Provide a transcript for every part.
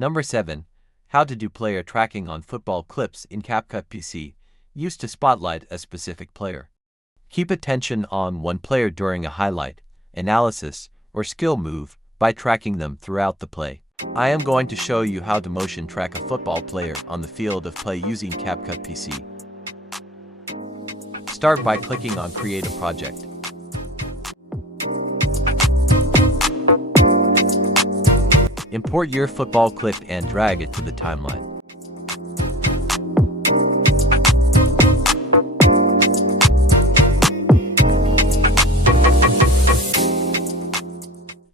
Number 7. How to do player tracking on football clips in CapCut PC, used to spotlight a specific player. Keep attention on one player during a highlight, analysis, or skill move by tracking them throughout the play. I am going to show you how to motion track a football player on the field of play using CapCut PC. Start by clicking on Create a Project. Import your football clip and drag it to the timeline.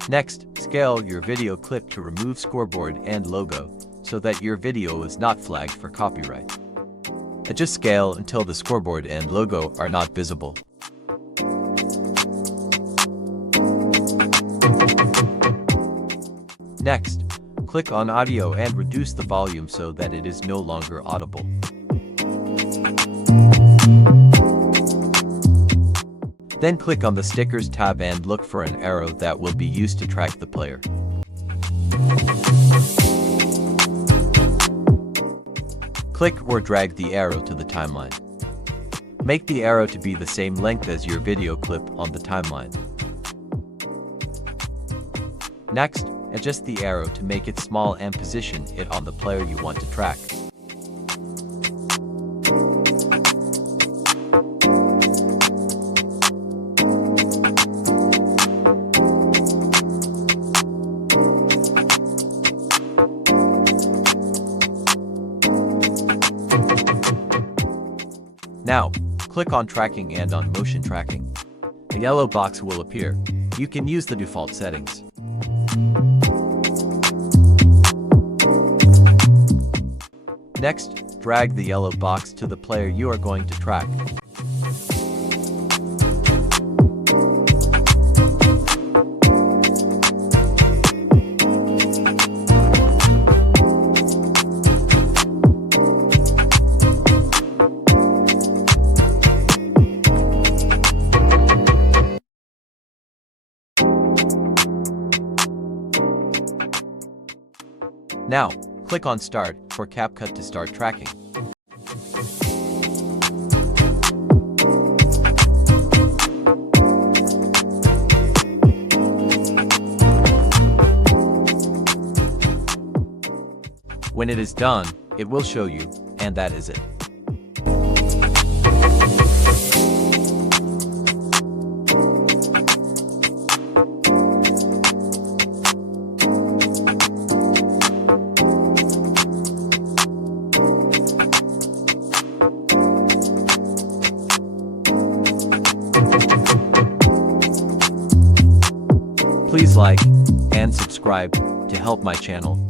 Next, scale your video clip to remove scoreboard and logo so that your video is not flagged for copyright. Adjust scale until the scoreboard and logo are not visible. Next, click on Audio and reduce the volume so that it is no longer audible. Then click on the Stickers tab and look for an arrow that will be used to track the player. Click or drag the arrow to the timeline. Make the arrow to be the same length as your video clip on the timeline. Next, adjust the arrow to make it small and position it on the player you want to track. Now, click on Tracking and on Motion Tracking. A yellow box will appear. You can use the default settings. Next, drag the yellow box to the player you are going to track. Now, click on Start for CapCut to start tracking. When it is done, it will show you, and that is it. Please like and subscribe to help my channel.